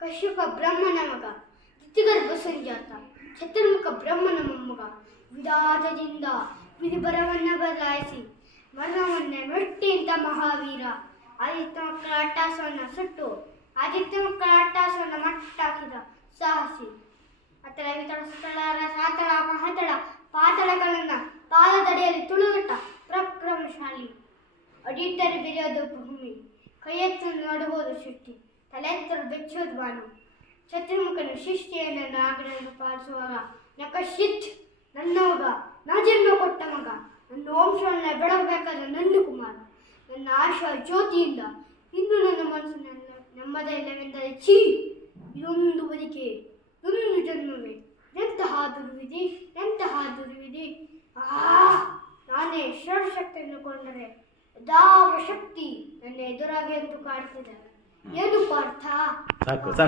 ಕಶ್ಯಪ ಬ್ರಹ್ಮನ ಮಗ, ಋತಿಗರ್ಭ ಸಂಜಾತ, ಚತುರ್ಮುಖ ಬ್ರಹ್ಮನ ಮೊಮ್ಮಗ. ವಿಧಾತದಿಂದ ವಿಧಿಬರವನ್ನ ಬದಲಾಯಿಸಿ ಮರಣವನ್ನೇ ಮೆಟ್ಟಿಂತ ಮಹಾವೀರ. ಆದಿತ್ಯ ಮಕ್ಕಳ ಅಟ್ಟಾಸವನ್ನು ಸುಟ್ಟು ಆದಿತ್ಯ ಮಕ್ಕಳ ಅಟ್ಟಾಸವನ್ನು ಮಟ್ಟಾಕಿದ ಸಾಹಸಿ. ಅತಳ ವಿತಳ ಸುತಳರ ಸಾತಳ ಮಹತಳ ಪಾತಳಗಳನ್ನ ಪಾದದಡಿಯಲ್ಲಿ ತುಳುಗಟ್ಟ ಪ್ರಕ್ರಮಶಾಲಿ. ಅಡಿಟ್ಟರೆ ಬೆರೆಯೋದು ಭೂಮಿ, ಕೈಯೆತ್ತನ್ನು ನಡುವುದು ಸೃಷ್ಟಿ, ತಲೆತ್ತರು ಬೆಚ್ಚೋದು ಬಾನು. ಚತುರ್ಮುಖನ ಶಿಷ್ಟಿಯನ್ನು ನಾಗರನ್ನು ಪಾಲಿಸುವಾಗ ನಕಶಿತ್ ನನ್ನವಾಗ ನಾ ಜನ್ಮ ಕೊಟ್ಟ ಮಗ. ನನ್ನ ವಂಶವನ್ನು ಬೆಳಗಬೇಕಾದ ನನ್ನ ಕುಮಾರ. ನನ್ನ ಆಶಾ ಜ್ಯೋತಿಯಿಂದ ಇನ್ನು ನನ್ನ ಮನಸ್ಸು ನೆಮ್ಮದಿ ಇಲ್ಲವೆಂದರೆ ಛೀ, ಇದೊಂದು ಬದುಕೆ, ಇದೊಂದು ಜನ್ಮವೇ, ಎಂತಹ ದುರ್ವಿಧಿ, ಎಂತಹ ದುರ್ವಿಧಿ. ನಾನೇ ಸರ್ವಶಕ್ತಿಯನ್ನು ಕೊಂಡರೆ ಯಾವ ಶಕ್ತಿ ನನ್ನ ಎದುರಾಗಿ ಎಂದು ಕಾಡ್ತಿದೆ. ಏನು ಪಾರ್ಥ?